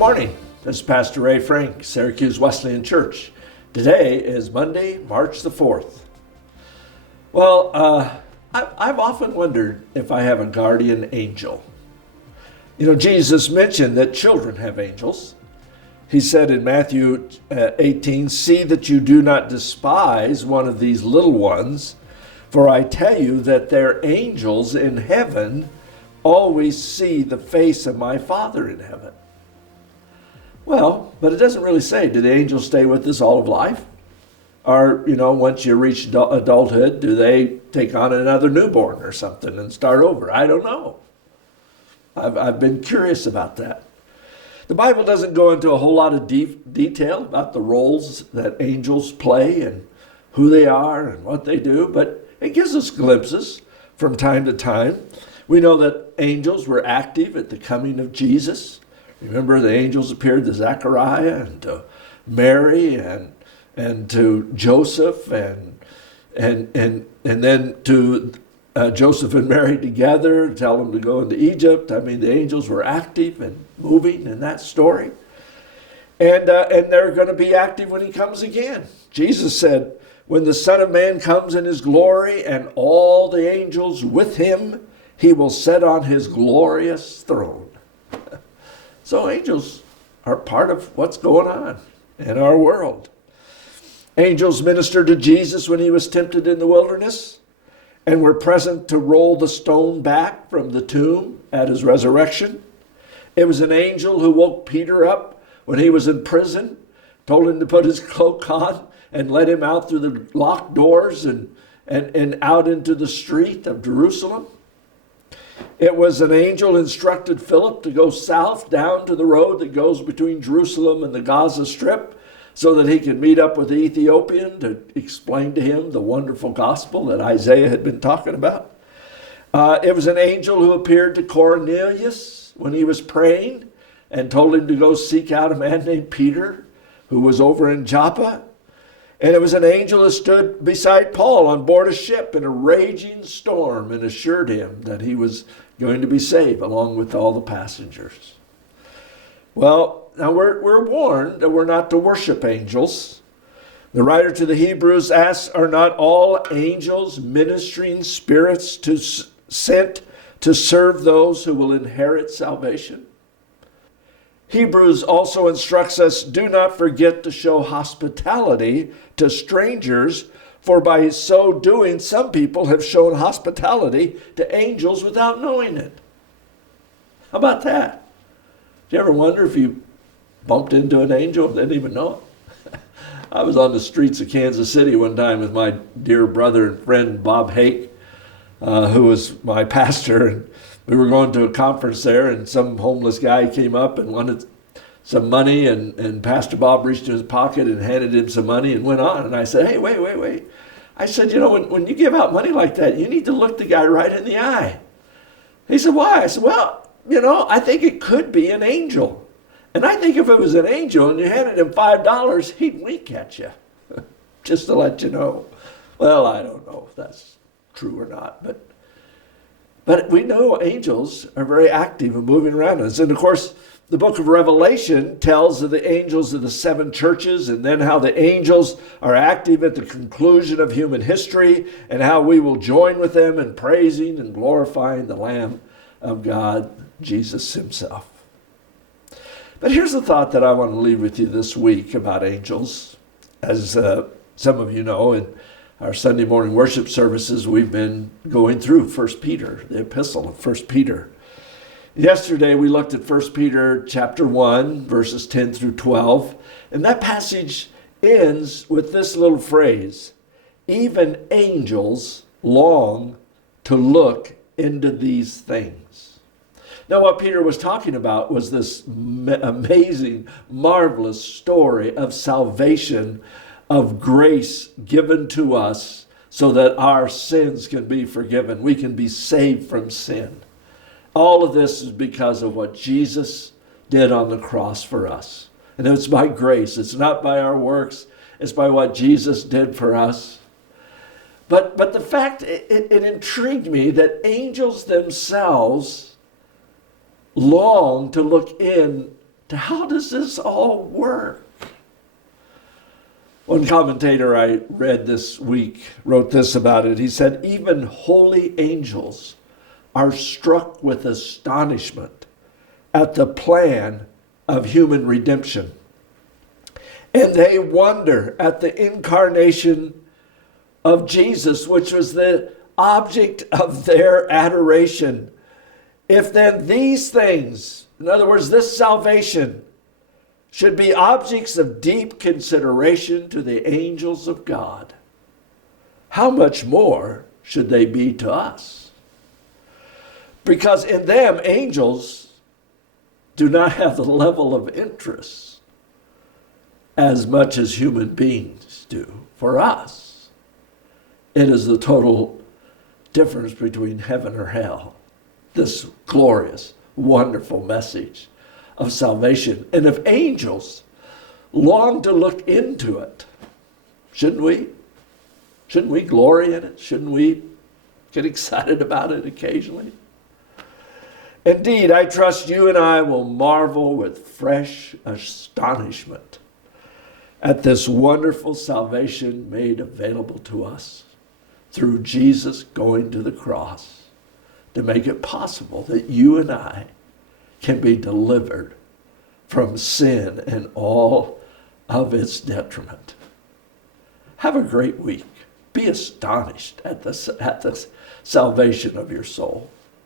morning. This is Pastor Ray Frank, Syracuse Wesleyan Church. Today is Monday, March the 4th. Well, I've often wondered if I have a guardian angel. You know, Jesus mentioned that children have angels. He said in Matthew 18, "See that you do not despise one of these little ones, for I tell you that their angels in heaven always see the face of my Father in heaven." Well, but it doesn't really say, do the angels stay with us all of life? Or, once you reach adulthood, do they take on another newborn or something and start over? I don't know. I've been curious about that. The Bible doesn't go into a whole lot of detail about the roles that angels play and who they are and what they do, but it gives us glimpses from time to time. We know that angels were active at the coming of Jesus. Remember, the angels appeared to Zechariah and to Mary and to Joseph and then to Joseph and Mary together, tell them to go into Egypt. I mean, the angels were active and moving in that story. And they're going to be active when he comes again. Jesus said, when the Son of Man comes in his glory and all the angels with him, he will sit on his glorious throne. So angels are part of what's going on in our world. Angels ministered to Jesus when he was tempted in the wilderness and were present to roll the stone back from the tomb at his resurrection. It was an angel who woke Peter up when he was in prison, told him to put his cloak on and led him out through the locked doors and out into the street of Jerusalem. It was an angel instructed Philip to go south down to the road that goes between Jerusalem and the Gaza Strip so that he could meet up with the Ethiopian to explain to him the wonderful gospel that Isaiah had been talking about. It was an angel who appeared to Cornelius when he was praying and told him to go seek out a man named Peter who was over in Joppa. And it was an angel that stood beside Paul on board a ship in a raging storm and assured him that he was going to be saved along with all the passengers. Well, now we're warned that we're not to worship angels. The writer to the Hebrews asks, are not all angels ministering spirits sent to serve those who will inherit salvation? Hebrews also instructs us, do not forget to show hospitality to strangers, for by so doing, some people have shown hospitality to angels without knowing it. How about that? Do you ever wonder if you bumped into an angel and didn't even know it? I was on the streets of Kansas City one time with my dear brother and friend, Bob Hake, who was my pastor, and we were going to a conference there, and some homeless guy came up and wanted some money, and Pastor Bob reached in his pocket and handed him some money and went on. And I said, hey, wait. I said, when you give out money like that, you need to look the guy right in the eye. He said, why? I said, well, I think it could be an angel. And I think if it was an angel and you handed him $5, he'd wink at you, just to let you know. Well, I don't know if that's true or not, but we know angels are very active and moving around us. And of course, the book of Revelation tells of the angels of the seven churches, and then how the angels are active at the conclusion of human history, and how we will join with them in praising and glorifying the Lamb of God, Jesus himself. But here's the thought that I want to leave with you this week about angels. As some of you know, in our Sunday morning worship services, we've been going through 1 Peter, the epistle of 1 Peter. Yesterday, we looked at 1 Peter chapter 1, verses 10 through 12, and that passage ends with this little phrase, even angels long to look into these things. Now, what Peter was talking about was this amazing, marvelous story of salvation, of grace given to us so that our sins can be forgiven. We can be saved from sin. All of this is because of what Jesus did on the cross for us. And it's by grace. It's not by our works. It's by what Jesus did for us. But the fact, it intrigued me that angels themselves long to look in to how does this all work? One commentator I read this week wrote this about it. He said, even holy angels are struck with astonishment at the plan of human redemption. And they wonder at the incarnation of Jesus, which was the object of their adoration. If then these things, in other words, this salvation, should be objects of deep consideration to the angels of God, how much more should they be to us? Because in them, angels do not have the level of interest as much as human beings do. For us, it is the total difference between heaven or hell. This glorious, wonderful message of salvation. And if angels long to look into it, shouldn't we? Shouldn't we glory in it? Shouldn't we get excited about it occasionally? Indeed, I trust you and I will marvel with fresh astonishment at this wonderful salvation made available to us through Jesus going to the cross to make it possible that you and I can be delivered from sin and all of its detriment. Have a great week. Be astonished at the salvation of your soul.